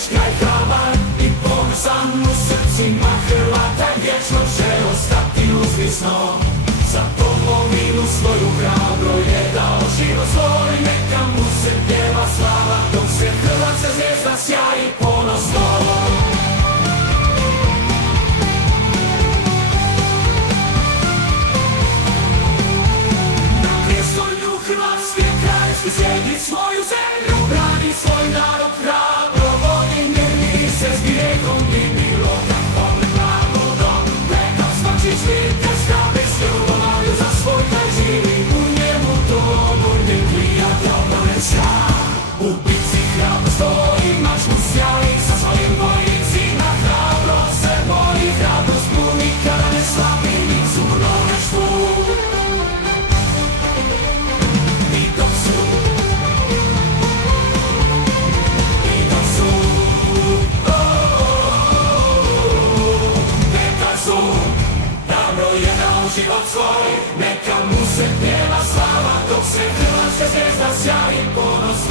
Hrvatska je hrabar i ponosan u srcima Hrvata vječno će ostati uzvisno. Za domovinu svoju hrabro je dao život svoj, neka mu se pjeva slava dok se hrvatska zvijezda sjaji ponosno. Na prijestolju Hrvatske kraljevske sjedi svoju zemlju, brani svoj narod hrabro, vodi mirni se s grijehom i bilo kako ne blagodom. Neka svači švite škrabe s ljubomlju za svoj kraj živi, u njemu domolje klija Domovinska. U bici hrabro stoji, mač mu sjaji sa svojim vojnicima, hrabro se bori, hrabrost mu nikada ne slabi, ni su mnoštvu. I dok su život svoj, neka mu se pjeva slava dok se hrvatska zvijezda sjaji ponosno.